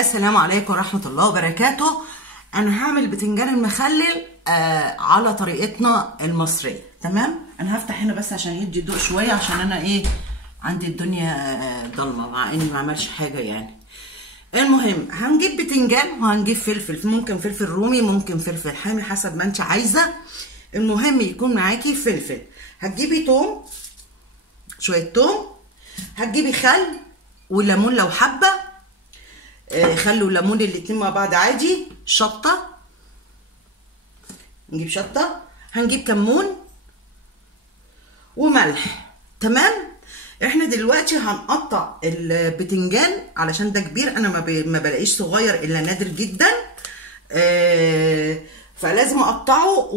السلام عليكم ورحمة الله وبركاته. أنا هعمل بتنجان المخلل على طريقتنا المصرية. تمام. أنا هفتح هنا بس عشان يدي ضوء شوية، عشان أنا عندي الدنيا ضلمة مع إني ما عملش حاجة يعني. المهم هنجيب بتنجان وهنجيب فلفل، ممكن فلفل رومي ممكن فلفل حامي حسب ما انت عايزة. المهم يكون معاكي فلفل. هتجيبي توم، شوية توم، هتجيبي خل وليمون لو حابة، خل وليمون الاتنين مع بعض عادي. شطة، نجيب شطة، هنجيب كمون وملح. تمام. احنا دلوقتي هنقطع البتنجان علشان ده كبير، انا ما بلاقيش صغير الا نادر جدا، فلازم اقطعه.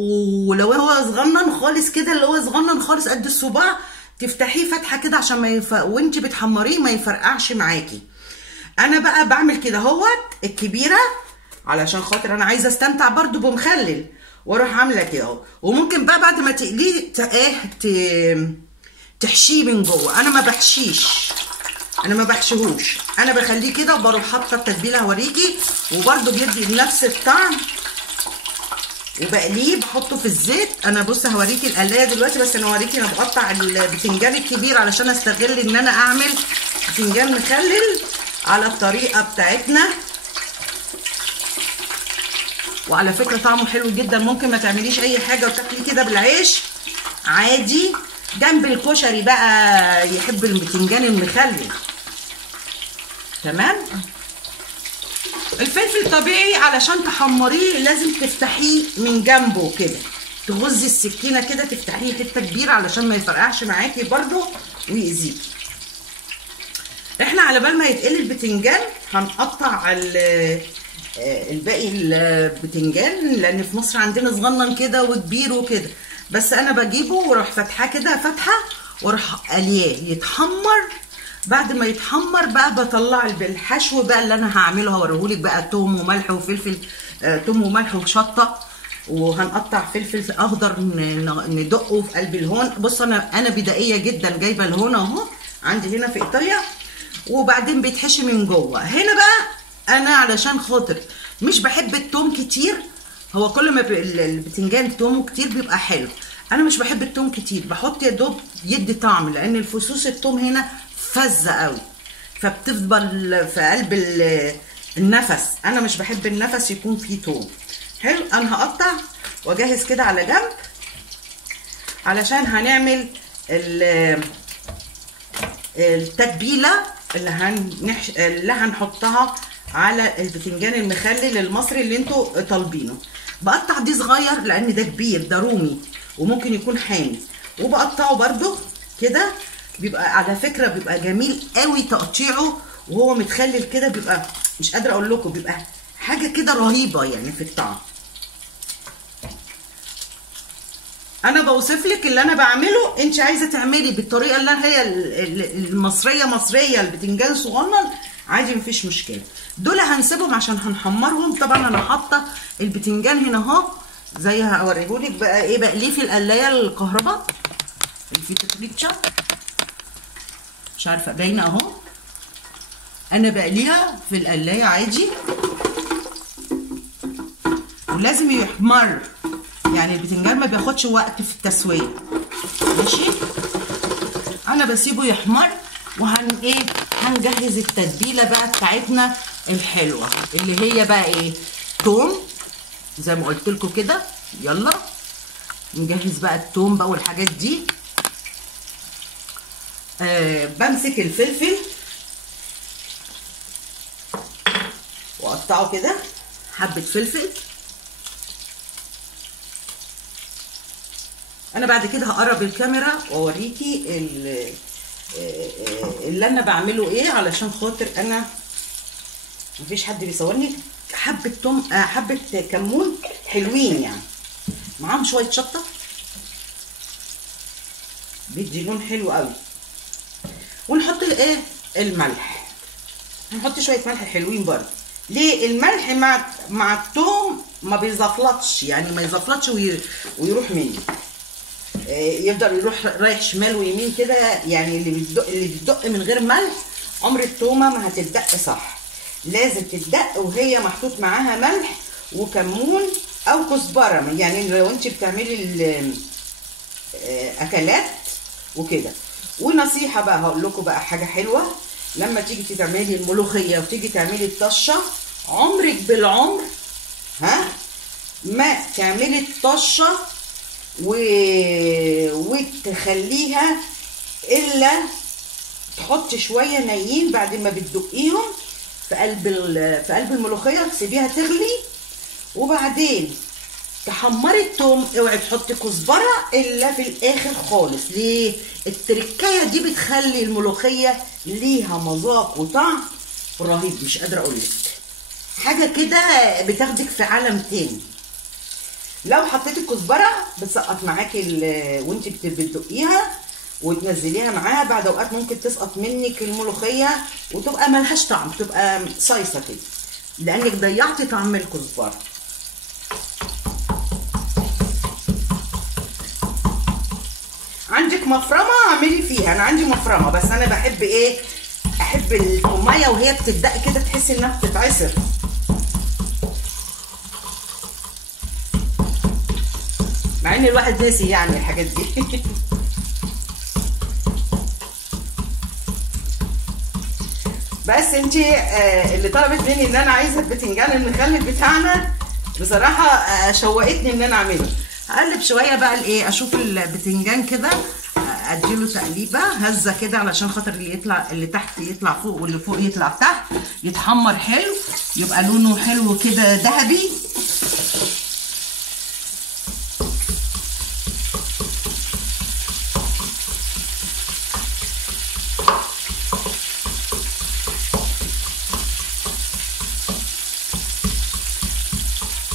ولو هو صغنن خالص كده، اللي هو صغنن خالص قد الصباع، تفتحيه فتحه كده عشان وانت بتحمريه ما يفرقعش معاكي. انا بقى بعمل كده اهوت الكبيره علشان خاطر انا عايزه استمتع برضو بمخلل، واروح عامله كده اهو. وممكن بقى بعد ما تقليه تحشيه من جوه. انا ما بحشيش، انا ما بحشيهوش، انا بخليه كده وبروح حاطه التتبيله هوريكي، وبرده بيدي نفس الطعم. وبقليه بحطه في الزيت. انا بص هوريكي القلايه دلوقتي، بس انا هوريكي انا بقطع البتنجان الكبير علشان استغل ان انا اعمل بتنجان مخلل على الطريقه بتاعتنا. وعلى فكره طعمه حلو جدا، ممكن ما تعمليش اي حاجه وتاكليه كده بالعيش عادي جنب الكشري بقى يحب البتنجان المخلل. تمام. الفلفل طبيعي علشان تحمريه لازم تفتحيه من جنبه كده، تغزي السكينه كده تفتحيه حته كبيره علشان ما يفرقعش معاكي برده ويأذيكي. احنا على بال ما يتقلي البتنجان هنقطع الباقي البتنجان، لان في مصر عندنا صغنن كده وكبير وكده، بس انا بجيبه واروح فاتحاه كده فتحه واروح قلياه يتحمر. بعد ما يتحمر بقى بطلع بالحشو بقى اللي انا هعمله، هوريهولك بقى توم وملح وفلفل، توم وملح وشطه، وهنقطع فلفل اخضر ندقه في قلب الهون. بص انا بدائيه جدا، جايبه الهون اهو عندي هنا في ايطاليا، وبعدين بيتحشي من جوه. هنا بقى انا علشان خاطر مش بحب التوم كتير، هو كل ما البتنجان تومه كتير بيبقى حلو، انا مش بحب التوم كتير، بحط يا دوب يدي طعم، لان الفصوص التوم هنا فزه قوي فبتفضل في قلب النفس. انا مش بحب النفس يكون فيه توم. حلو. انا هقطع واجهز كده على جنب علشان هنعمل التتبيله اللي هنحطها على البتنجان المخلل المصري اللي انتوا طالبينه. بقطع دي صغير لان ده كبير، ده رومي وممكن يكون حامي، وبقطعه برده كده. بيبقى على فكره بيبقى جميل قوي تقطيعه وهو متخلل كده، بيبقى مش قادره اقول لكم، بيبقى حاجه كده رهيبه يعني في الطعم. انا بوصف لك اللي انا بعمله، انت عايزه تعملي بالطريقه اللي هي المصريه البتنجان صغنن عادي مفيش مشكله. دول هنسيبهم عشان هنحمرهم. طبعا انا حاطه البتنجان هنا اهو، زي هوريهولك بقى بقليه في القلايه الكهرباء الفيتوتريتشا، مش عارفه باينه اهو. انا بقليها في القلايه عادي، ولازم يحمر، يعني البتنجان ما بياخدش وقت في التسويه. ماشي. انا بسيبه يحمر هنجهز التتبيله بقى بتاعتنا الحلوه اللي هي بقى توم زي ما قلت لكم كده. يلا نجهز بقى التوم بقى والحاجات دي. بمسك الفلفل واقطعه كده حبه فلفل. انا بعد كده هقرب الكاميرا واوريكي اللي انا بعمله علشان خاطر انا مفيش حد بيصورني. حبه توم، حبه كمون حلوين يعني، معاهم شويه شطه بيدي لون حلو قوي. ونحط الملح، هنحط شويه ملح حلوين برده. ليه؟ الملح مع التوم ما بيزفلطش، يعني ما يزفلطش ويروح مني، يفضل يروح رايح شمال ويمين كده. يعني اللي بتدق من غير ملح عمر التومه ما هتدق صح. لازم تتدق وهي محطوط معاها ملح وكمون او كزبره، يعني لو انت بتعملي اكلات وكده. ونصيحه بقى هقول لكم بقى حاجه حلوه، لما تيجي تعملي الملوخيه وتيجي تعملي الطشه، عمرك بالعمر ما تعملي الطشه وتخليها الا تحطي شويه نيين بعد ما بتدقيهم في قلب الملوخيه، تسيبيها تغلي وبعدين تحمري التوم. اوعي تحطي كزبره الا في الاخر خالص. ليه؟ التركايه دي بتخلي الملوخيه ليها مذاق وطعم رهيب، مش قادره اقول لك حاجه كده، بتاخدك في عالم تاني. لو حطيتي الكزبره بتسقط معاكي وانت بتدقيها وتنزليها معاها، بعد اوقات ممكن تسقط منك الملوخيه وتبقى ملهاش طعم، تبقى صيصه كده لانك ضيعتي طعم الكزبره. عندك مفرمه اعملي فيها، انا عندي مفرمه بس انا بحب ايه، احب الطميه وهي بتدق كده تحسي انها بتتعصر. مع ان الواحد ناسي يعني الحاجات دي. بس انتي اللي طلبت مني ان انا عايزه البتنجان المخلل بتاعنا بصراحه شوقتني ان انا اعمله. هقلب شويه بقى الايه، اشوف البتنجان كده اديله تقليبه هزه كده علشان خاطر اللي تحت يطلع فوق واللي فوق يطلع تحت، يتحمر حلو يبقى لونه حلو كده ذهبي.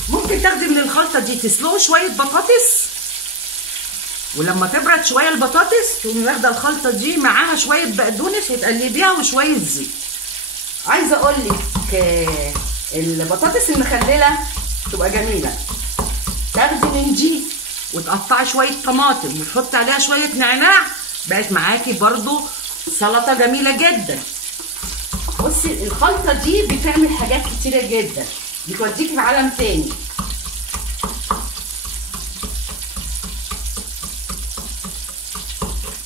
ممكن تاخدي من الخلطه دي تسلقي شويه بطاطس، ولما تبرد شويه البطاطس تقومي واخده الخلطه دي معاها شويه بقدونس وتقلبيها وشويه زيت. عايزه اقول لك البطاطس المخلله تبقى جميله، تاخدي من دي وتقطعي شويه طماطم وتحطي عليها شويه نعناع، بقت معاكي برضو سلطه جميله جدا. بصي الخلطه دي بتعمل حاجات كتيره جدا، بتوديكي في عالم تاني.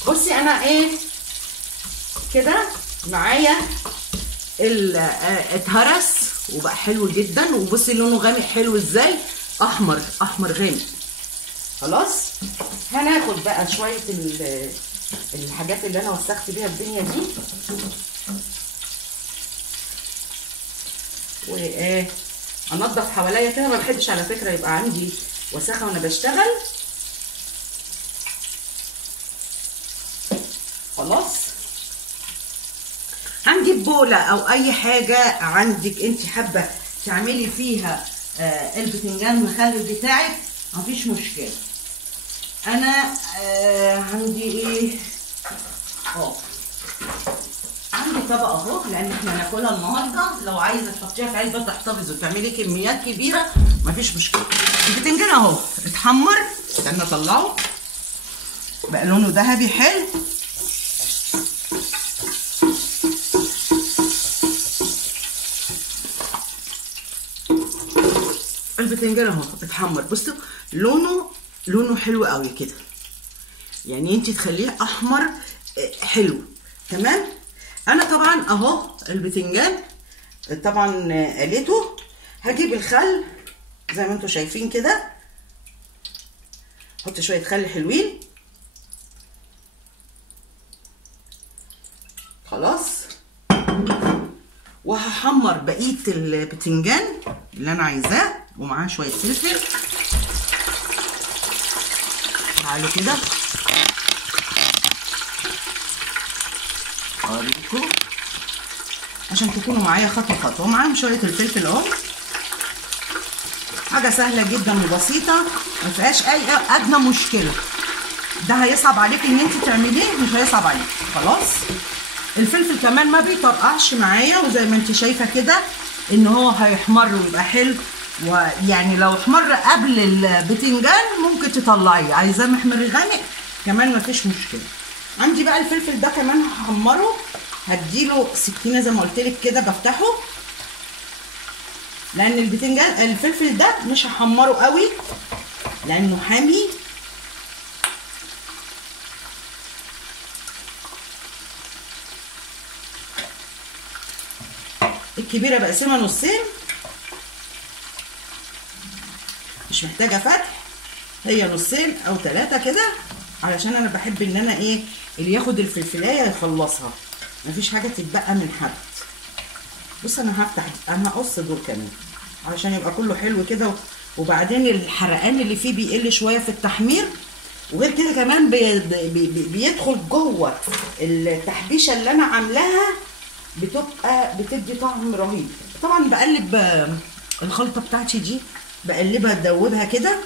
بصي انا ايه كده معايا اتهرس وبقى حلو جدا، وبصي لونه غامق حلو ازاي، احمر غامق. خلاص هناخد بقى شويه الحاجات اللي انا وسخت بيها الدنيا دي وايه، انضف حواليا كده، ما بحبش على فكره يبقى عندي وسخه وانا بشتغل. خلاص هنجيب بوله او اي حاجه عندك انت حابه تعملي فيها البتنجان المخلل بتاعك، مفيش مشكله. انا عندي ايه عندي طبق اهو، لان احنا هناكلها النهارده. لو عايزه تحطيها في علبه تحتفظ وتعملي كميات كبيره مفيش مشكله. البتنجان اهو اتحمر، استنى اطلعه بقى لونه ذهبي حلو. البتنجان اهو اتحمر، بصوا لونه حلو قوي كده، يعني انت تخليه احمر حلو تمام. انا طبعا اهو البتنجان طبعا قليته، هجيب الخل زي ما انتم شايفين كده، احط شويه خل حلوين. خلاص وهحمر بقيه البتنجان اللي انا عايزاه ومعاه شويه فلفل. تعالوا كده اوريكم عشان تكونوا معايا خطوه خطوه. معاهم شويه الفلفل اهو، حاجه سهله جدا وبسيطه ما فيهاش اي ادنى مشكله. ده هيصعب عليك ان انت تعمليه؟ مش هيصعب عليك. خلاص الفلفل كمان ما بيطرقعش معايا، وزي ما انت شايفه كده ان هو هيحمر ويبقى حلو. ويعني لو احمر قبل البتنجان ممكن تطلعيه، عايزاه محمر غامق كمان مفيش مشكله. عندي بقى الفلفل ده كمان هحمره، هديله سكينه زي ما قلت لك كده بفتحه لان البتنجان الفلفل ده مش هحمره قوي لانه حامي. الكبيره بقسمها نصين، مش محتاجه فتح، هي نصين او 3 كده، علشان انا بحب ان انا ايه اللي ياخد الفلفلايه يخلصها، مفيش حاجه تتبقى من حد. بص انا هفتح، انا هقص دول كمان علشان يبقى كله حلو كده، وبعدين الحرقان اللي فيه بيقل شويه في التحمير، وغير كده كمان بيدخل جوه التحبيشه اللي انا عاملاها، بتبقى بتدي طعم رهيب. طبعا بقلب الخلطه بتاعتي دي، بقلبها ادوبها كده،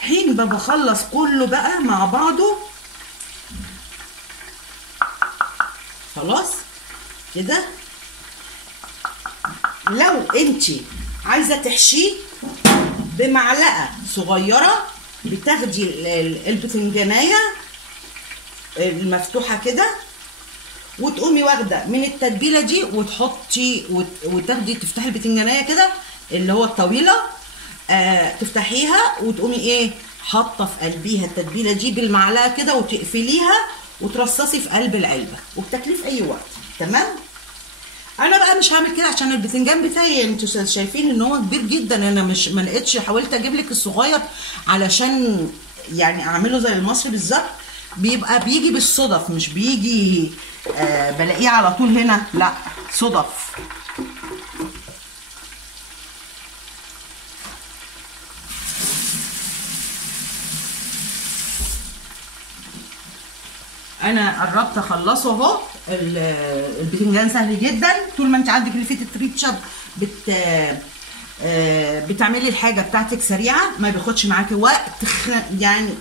حين بخلص كله بقى مع بعضه خلاص كده. لو انتي عايزه تحشيه بمعلقه صغيره، بتاخدي البتنجانيه المفتوحه كده وتقومي واخده من التتبيله دي وتحطي وتاخدي تفتحي البتنجانيه كده اللي هو الطويله، تفتحيها وتقومي ايه حاطه في قلبيها التتبيله دي بالمعلقه كده، وتقفليها وترصصي في قلب العلبه وبتاكليه في اي وقت. تمام. انا بقى مش هعمل كده عشان البتنجان بتاعي انتوا شايفين ان هو كبير جدا، انا مش ما لقيتش، حاولت اجيب لك الصغير علشان يعني اعمله زي المصري بالظبط، بيجي بالصدف، مش بيجي بلاقيه على طول هنا، لا صدف. انا قربت اخلصه اهو. البتنجان سهل جدا، طول ما انت عندك لفيت التريتشب بتعملي الحاجه بتاعتك سريعه، ما بياخدش معاكي وقت. يعني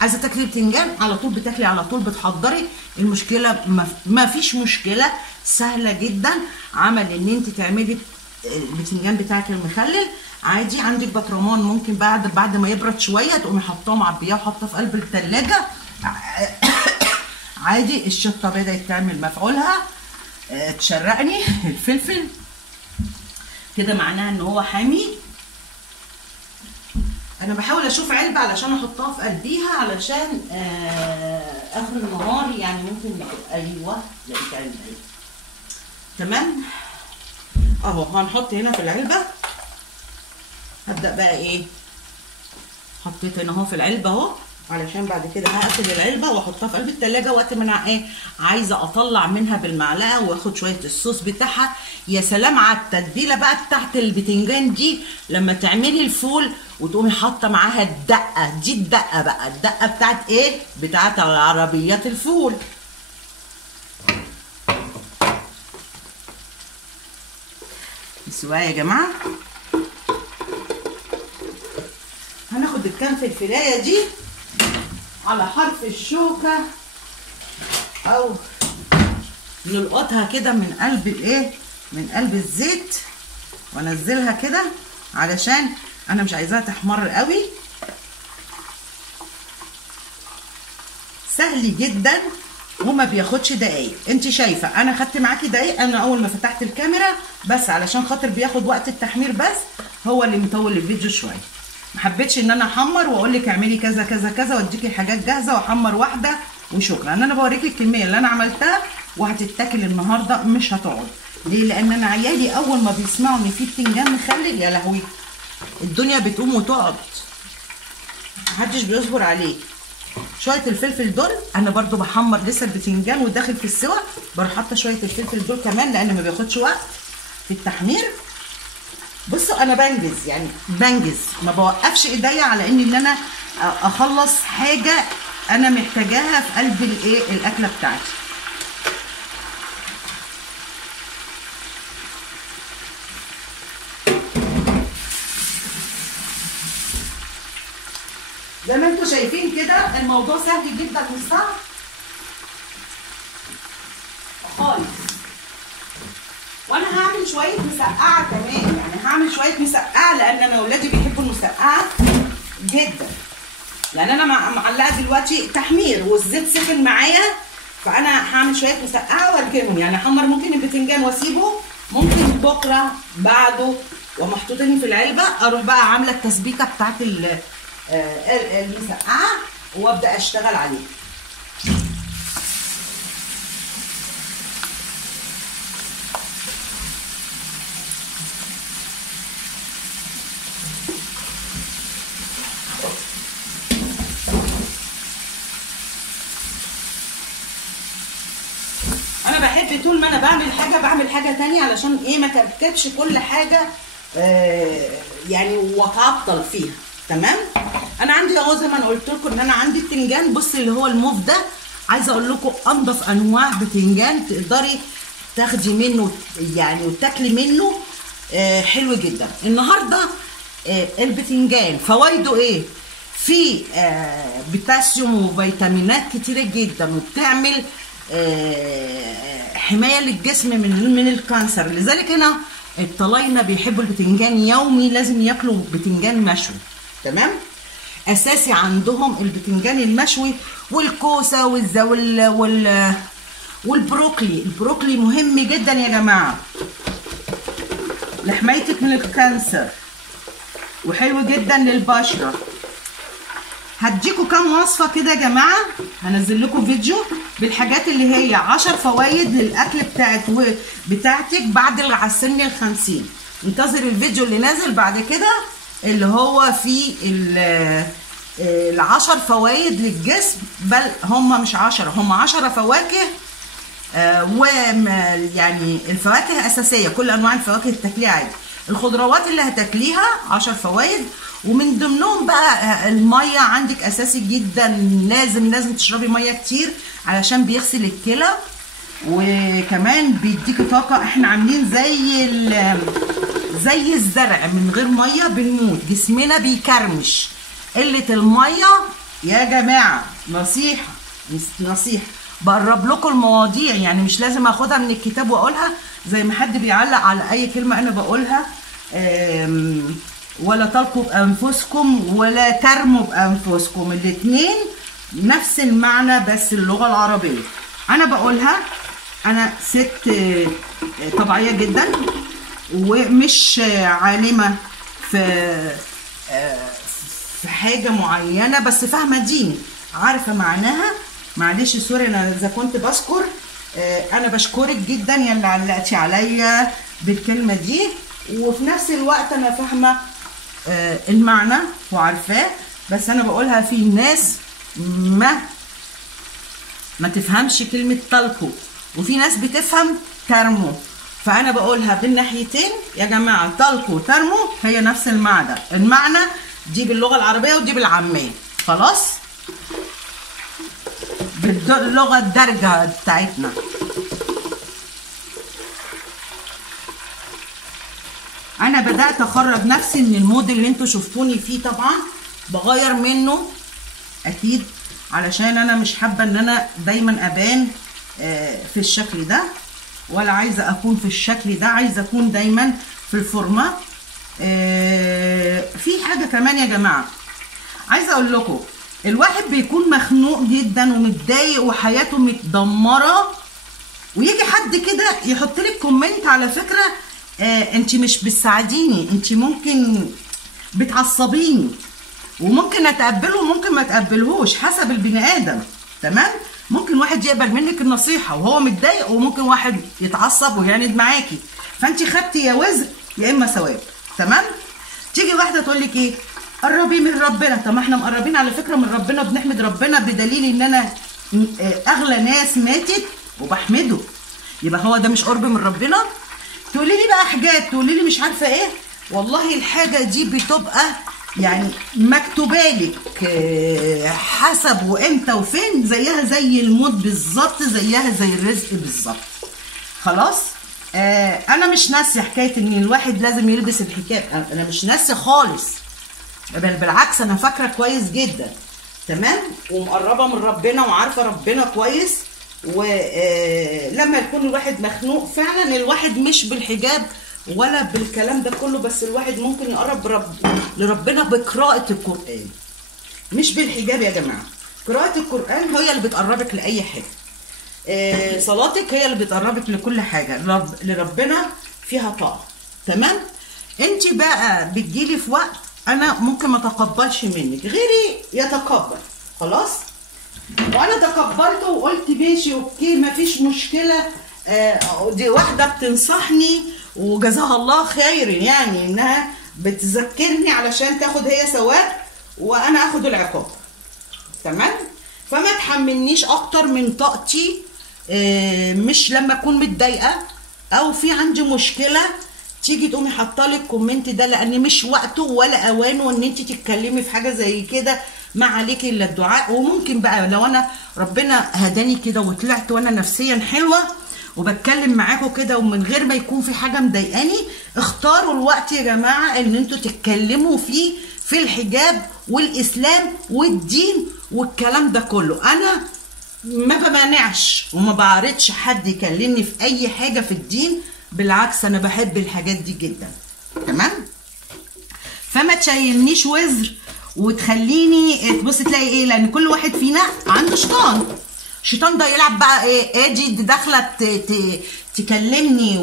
عايزه تاكلي بتنجان على طول بتاكلي على طول، بتحضري. المشكله ما فيش مشكله، سهله جدا. عمل ان انت تعملي البتنجان بتاعك المخلل عادي، عندك بطرمان ممكن بعد ما يبرد شويه تقومي حطاه معبياه وحاطاه في قلب الثلاجه عادي. الشطه بدات تعمل مفعولها، تشرقني الفلفل كده، معناها ان هو حامي. انا بحاول اشوف علبه علشان احطها في قلبيها، علشان اخر النهار يعني ممكن. ايوه لقيت علبه. تمام اهو. هنحط هنا في العلبه، هبدا بقى ايه، حطيت هنا اهو في العلبه اهو، علشان بعد كده هقفل العلبه واحطها في قلب التلاجة وقت ما انا ايه عايزه اطلع منها بالمعلقه واخد شويه الصوص بتاعها. يا سلام على التتبيله بقى بتاعت البتنجان دي، لما تعملي الفول وتقومي حاطه معاها الدقه دي. الدقه بقى الدقه بتاعت ايه، بتاعت عربيات الفول. سواء يا جماعه هناخد الكام فلفلايه دي على حرف الشوكه، او نلقطها كده من قلب الايه، من قلب الزيت، وانزلها كده علشان انا مش عايزاها تحمر قوي. سهل جدا وما بياخدش دقايق. انت شايفه انا خدت معاكي دقايق، انا اول ما فتحت الكاميرا بس علشان خاطر بياخد وقت التحمير، بس هو اللي مطول الفيديو شويه. ما حبيتش ان انا احمر واقول لك اعملي كذا كذا كذا واديكي الحاجات جاهزه واحمر واحده وشكرا. انا بوريكي الكميه اللي انا عملتها وهتتاكل النهارده، مش هتقعد. ليه؟ لان انا عيالي اول ما بيسمعوا ان في بتنجان مخلل يا لهوي الدنيا بتقوم وتقعد، محدش بيصبر عليه. شويه الفلفل دول انا برضو بحمر لسه البتنجان وداخل في السوا، بروح حاطه شويه الفلفل دول كمان لان ما بياخدش وقت في التحمير. بصوا انا بنجز، يعني بنجز، ما بوقفش ايديا على ان انا اخلص حاجه انا محتاجاها في قلب الايه الاكله بتاعتي. زي ما انتوا شايفين كده الموضوع سهل جدا مش صعب خالص. وانا هعمل شويه مسقعه كمان، يعني هعمل شويه مسقعه لان انا اولادي بيحبوا المسقعه جدا. لان انا معلقه دلوقتي تحمير والزيت سخن معايا، فانا هعمل شويه مسقعه واركنهم. يعني احمر ممكن البتنجان واسيبه ممكن بكره بعده ومحطوطين في العلبه اروح بقى عامله التسبيكه بتاعت المسقعه وابدا اشتغل عليها. انا بحب طول ما انا بعمل حاجه تانية علشان ايه ما تركبش كل حاجه يعني واتعطل فيها. تمام. انا عندي اهو زي ما انا قلت لكم ان انا عندي بتنجان. بص اللي هو الموف ده، عايزه اقول لكم انضف انواع بتنجان تقدري تاخدي منه يعني وتاكلي منه حلو جدا. النهارده البتنجان فوائده ايه؟ في بوتاسيوم وفيتامينات كتيره جدا، وبتعمل حمايه للجسم من الكانسر. لذلك هنا الطلاينه بيحبوا البتنجان يومي، لازم ياكلوا بتنجان مشوي. تمام. اساسي عندهم البتنجان المشوي والكوسه والبروكلي. البروكلي مهم جدا يا جماعه لحمايتك من الكانسر، وحلو جدا للبشره. هديكوا كام وصفه كده يا جماعه، هنزل لكم فيديو بالحاجات اللي هي 10 فوائد للاكل بتاعتك بعد على سن ال50. انتظر الفيديو اللي نازل بعد كده اللي هو فيه ال10 فوائد للجسم، بل هم مش 10، هم 10 فواكه. ويعني الفواكه اساسيه، كل انواع الفواكه تاكليها عادي. الخضروات اللي هتاكليها 10 فوائد، ومن ضمنهم بقى الميه عندك اساسي جدا. لازم تشربي ميه كتير علشان بيغسل الكلى، وكمان بيديكي طاقه. احنا عاملين زي الزرع، من غير ميه بنموت، جسمنا بيكرمش. قله الميه يا جماعه نصيحه بقرب لكم المواضيع، يعني مش لازم اخدها من الكتاب واقولها زي ما حد بيعلق على اي كلمه انا بقولها. ولا تلقوا بانفسكم ولا ترموا بانفسكم، الاثنين نفس المعنى بس اللغه العربيه. انا بقولها، انا ست طبيعيه جدا ومش عالمه في حاجه معينه، بس فاهمه ديني، عارفه معناها. معلش سوري انا اذا كنت بذكر. انا بشكرك جدا يا اللي علقتي عليا بالكلمه دي، وفي نفس الوقت انا فاهمه المعنى وعارفاه، بس انا بقولها في ناس ما تفهمش كلمه تلقوا، وفي ناس بتفهم ترموا، فانا بقولها بالناحيتين يا جماعه. تلقوا وترموا هي نفس المعنى، دي باللغه العربيه ودي بالعاميه. خلاص، باللغه الدارجه بتاعتنا. انا بدات اخرج نفسي من المود اللي انتوا شفتوني فيه، طبعا بغير منه اكيد، علشان انا مش حابه ان انا دايما ابان في الشكل ده، ولا عايزه اكون في الشكل ده، عايزه اكون دايما في الفورمه. في حاجه كمان يا جماعه عايزه اقول لكم، الواحد بيكون مخنوق جدا ومتضايق وحياته متدمره، ويجي حد كده يحط لك كومنت على فكره انت مش بتساعديني، انت ممكن بتعصبيني، وممكن اتقبله وممكن ما اتقبلهوش حسب البني ادم. تمام. ممكن واحد يقبل منك النصيحه وهو متضايق، وممكن واحد يتعصب ويعند معاكي، فانت خدتي يا وزر يا اما ثواب. تمام. تيجي واحده تقول لك ايه؟ قربي من ربنا. طب ما احنا مقربين على فكره من ربنا، بنحمد ربنا، بدليل ان انا اغلى ناس ماتت وبحمده، يبقى هو ده مش قرب من ربنا؟ تقولي لي بقى حاجات، تقولي لي مش عارفه ايه. والله الحاجه دي بتبقى يعني مكتوبه لك حسب وامتى وفين، زيها زي الموت بالظبط، زيها زي الرزق بالظبط. خلاص. انا مش ناسيه حكايه ان الواحد لازم يلبس الحجاب، انا مش ناسيه خالص، بل بالعكس انا فاكره كويس جدا. تمام. ومقربه من ربنا وعارفه ربنا كويس. ولما يكون الواحد مخنوق فعلا، الواحد مش بالحجاب ولا بالكلام ده كله، بس الواحد ممكن يقرب لربنا بقراءة القرآن، مش بالحجاب يا جماعة. قراءة القرآن هي اللي بتقربك لأي حاجة. صلاتك هي اللي بتقربك لكل حاجة لربنا فيها طعم. تمام. انت بقى بتجيلي في وقت انا ممكن ما اتقبلش منك، غيري يتقبل. خلاص. وانا تقبلته وقلت ماشي اوكي مفيش مشكله. دي واحده بتنصحني وجزاها الله خير، يعني انها بتذكرني علشان تاخد هي ثواب وانا اخد العقاب. تمام. فما تحملنيش اكتر من طاقتي. مش لما اكون متضايقه او في عندي مشكله تيجي تقومي حاطالك كومنت ده، لان مش وقته ولا اوانه ان انت تتكلمي في حاجه زي كده. ما عليكي الا الدعاء. وممكن بقى لو انا ربنا هداني كده وطلعت وانا نفسيا حلوه وبتكلم معاكم كده ومن غير ما يكون في حاجه مضايقاني، اختاروا الوقت يا جماعه ان انتوا تتكلموا فيه في الحجاب والاسلام والدين والكلام ده كله. انا ما بمانعش وما بعرضش حد يكلمني في اي حاجه في الدين، بالعكس انا بحب الحاجات دي جدا. تمام. فما تشيلنيش وزر وتخليني تبص تلاقي ايه، لان كل واحد فينا عنده شيطان. الشيطان ده يلعب بقى ايه، ادي داخله تكلمني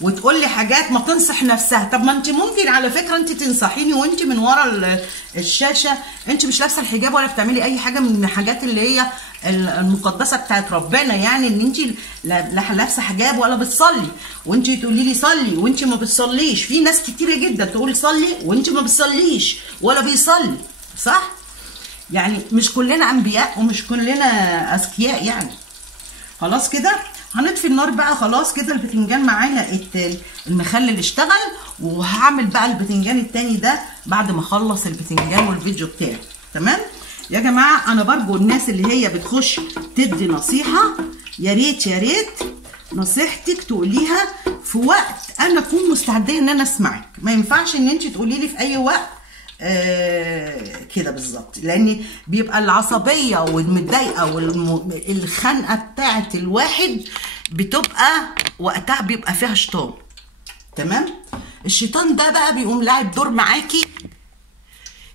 وتقول لي حاجات ما تنصح نفسها. طب ما انت ممكن على فكره انت تنصحيني وانت من ورا الشاشه انت مش لابسه الحجاب ولا بتعملي اي حاجه من الحاجات اللي هي المقدسه بتاعت ربنا، يعني ان انت لا لابسه حجاب ولا بتصلي، وانت تقولي لي صلي وانت ما بتصليش. في ناس كتيره جدا تقول صلي وانت ما بتصليش ولا بيصلي، صح؟ يعني مش كلنا انبياء ومش كلنا اذكياء يعني. خلاص كده هنطفي النار بقى. خلاص كده البتنجان معايا المخلل اشتغل، وهعمل بقى البتنجان التاني ده بعد ما اخلص البتنجان والفيديو بتاعي. تمام يا جماعه. انا برجو الناس اللي هي بتخش تدي نصيحه، يا ريت يا ريت نصيحتك تقوليها في وقت انا اكون مستعده ان انا اسمعك. ما ينفعش ان انت تقولي لي في اي وقت كده بالظبط، لان بيبقى العصبيه والمتضايقه والخنقه بتاعت الواحد بتبقى وقتها بيبقى فيها شيطان. تمام. الشيطان ده بقى بيقوم لاعب دور معاكي،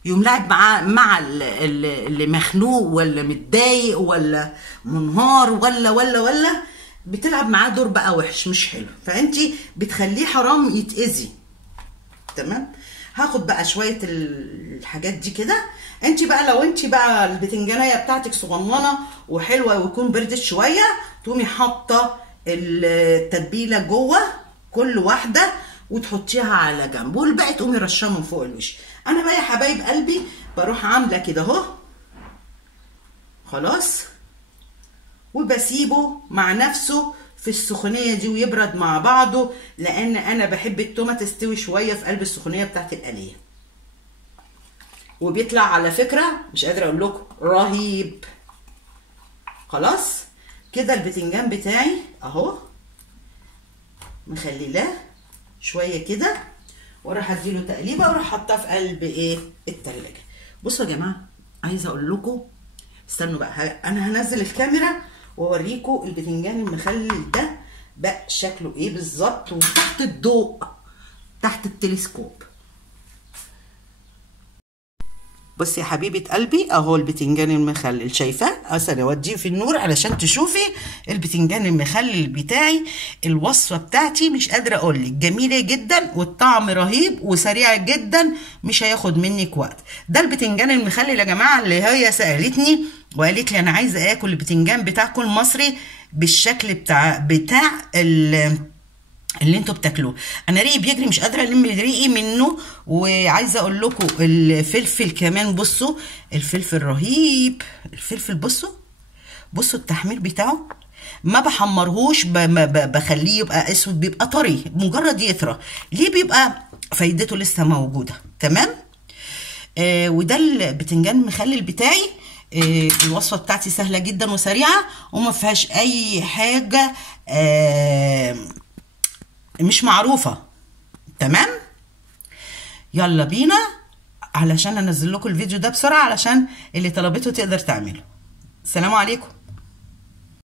يقوم لاعب مع اللي مخنوق ولا متضايق ولا منهار ولا بتلعب معاه دور بقى وحش مش حلو، فانت بتخليه حرام يتأذي. تمام. هاخد بقى شويه الحاجات دي كده. انت بقى لو انت بقى البتنجانيه بتاعتك صغننه وحلوه ويكون بردت شويه، تقومي حاطه التتبيله جوه كل واحده وتحطيها على جنب، والباقي تقومي رشاه من فوق الوش. انا بقى يا حبايب قلبي بروح عامله كده اهو. خلاص. وبسيبه مع نفسه في السخونيه دي ويبرد مع بعضه، لان انا بحب التومه تستوي شويه في قلب السخونيه بتاعت القليه. وبيطلع على فكره مش قادره اقول لكم رهيب. خلاص كده البتنجان بتاعي اهو مخليلاه شويه كده، واروح اديله تقليبه واروح حاطاه في قلب ايه التلاجه. بصوا يا جماعه عايزه اقول لكم، استنوا بقى انا هنزل الكاميرا واوريكم البتنجان المخلل ده بقى شكله ايه بالظبط وتحت الضوء تحت التلسكوب. بصي يا حبيبه قلبي اهو البتنجان المخلل، شايفاه؟ اصل اوديه في النور علشان تشوفي البتنجان المخلل بتاعي. الوصفه بتاعتي مش قادره اقول لك جميله جدا والطعم رهيب وسريع جدا، مش هياخد منك وقت. ده البتنجان المخلل يا جماعه اللي هي سالتني وقالت لي انا عايزه اكل البتنجان بتاعكم المصري بالشكل بتاع اللي انتوا بتاكلوه. انا ريقي بيجري مش قادره الم ريقي منه. وعايزه اقول لكم الفلفل كمان، بصوا الفلفل رهيب. الفلفل بصوا التحمير بتاعه، ما بحمرهوش بخليه يبقى اسود، بيبقى طري مجرد يطرى. ليه؟ بيبقى فايدته لسه موجوده. تمام. وده البتنجان المخلل بتاعي. الوصفه بتاعتي سهله جدا وسريعه وما فيهاش اي حاجه مش معروفه. تمام. يلا بينا علشان انزل لكم الفيديو ده بسرعه علشان اللي طلبته تقدر تعمله. السلام عليكم.